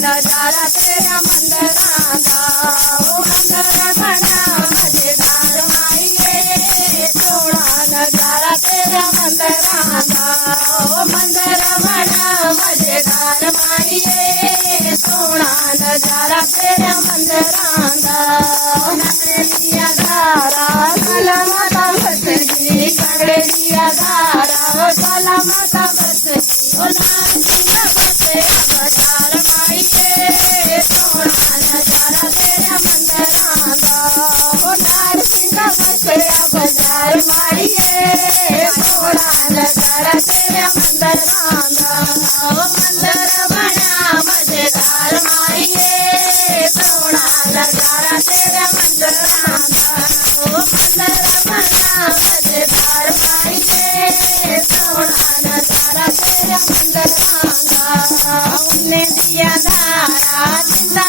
नजारा तेरा मंदरांदा ओ मंदर बना मजेदार माईए सोना नजारा तेरा मंदरांदा ओ मंदर बना मजेदार माईए सोना नजारा तेरा मंदरांदा लिया धारा काला माता बसजी कांगड़े लिया धारा ओ काला माता बसजी ओ नारसिंह बसे अवतार माईए सोना नजारा तेरा मंदरांदा ओ नारसिंह बसे अवतार माईए सोना नजारा तेरा मंदरांदा ओ मंदर बना मजेदार माईए सोना नजारा तेरा मंदरांदा ओ मंदर बना मजेदार माईए सोना नजारा तेरा मंदरांदा उन्हें दिया धारा चिंता